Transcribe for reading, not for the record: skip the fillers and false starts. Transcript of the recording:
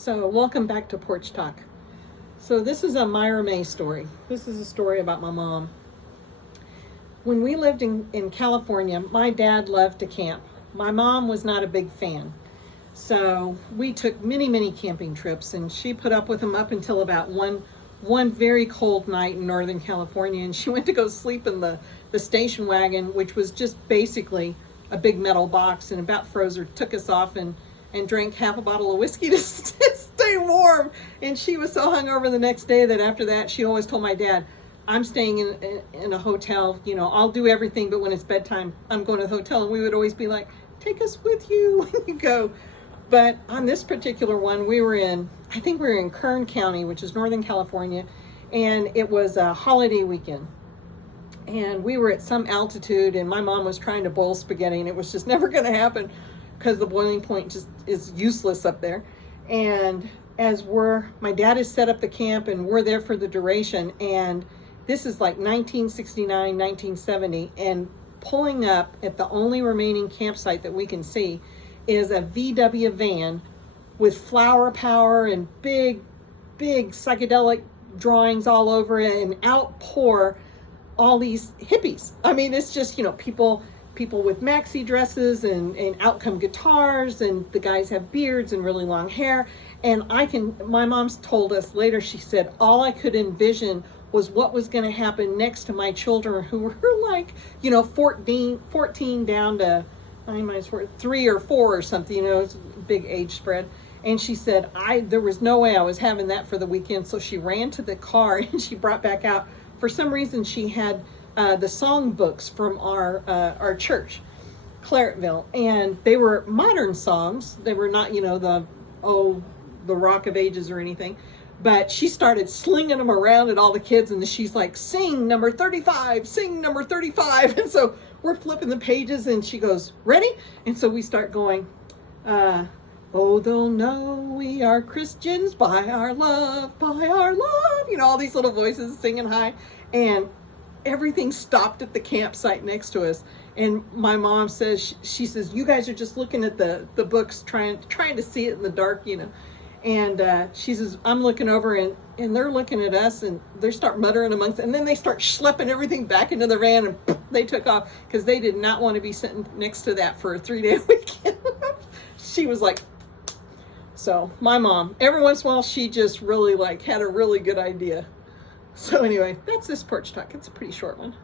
So welcome back to Porch Talk. So this is a Myra Mae story. This is a story about my mom. When we lived in California, my dad loved to camp. My mom was not a big fan. So we took many camping trips, and she put up with them up until about one very cold night in Northern California, and she went to go sleep in the station wagon, which was just basically a big metal box, and about froze her, took us off and drank half a bottle of whiskey to stay warm. And she was so hungover the next day that after that, she always told my dad, I'm staying in a hotel, I'll do everything, but when it's bedtime, I'm going to the hotel. And we would always be like, take us with you when you go. But on this particular one, I think we were in Kern County, which is Northern California, and it was a holiday weekend. And we were at some altitude, and my mom was trying to boil spaghetti, and it was just never going to happen because the boiling point just is useless up there. And my dad has set up the camp, and we're there for the duration, and this is like 1969, 1970, and pulling up at the only remaining campsite that we can see is a VW van with flower power and big psychedelic drawings all over it, and outpour all these hippies. I mean, it's just, people with maxi dresses and outcome guitars, and the guys have beards and really long hair. And my mom's told us later, she said, all I could envision was what was going to happen next to my children, who were like, 14 down to 3 or 4 or something, it's a big age spread. And she said, there was no way I was having that for the weekend. So she ran to the car and she brought back out, for some reason she had the song books from our church, Claretville, and they were modern songs. They were not, the Rock of Ages or anything. But she started slinging them around at all the kids, and she's like, sing number 35, sing number 35. And so we're flipping the pages, and she goes, ready? And so we start going, oh, they'll know we are Christians by our love, all these little voices singing high. And everything stopped at the campsite next to us. And my mom says, she says, you guys are just looking at the books, trying to see it in the dark, And she says, I'm looking over, and they're looking at us, and they start muttering amongst, and then they start schlepping everything back into the van, and they took off because they did not want to be sitting next to that for a 3-day weekend. She was like, so my mom, every once in a while, she just really had a really good idea. So anyway, that's this Porch Talk. It's a pretty short one.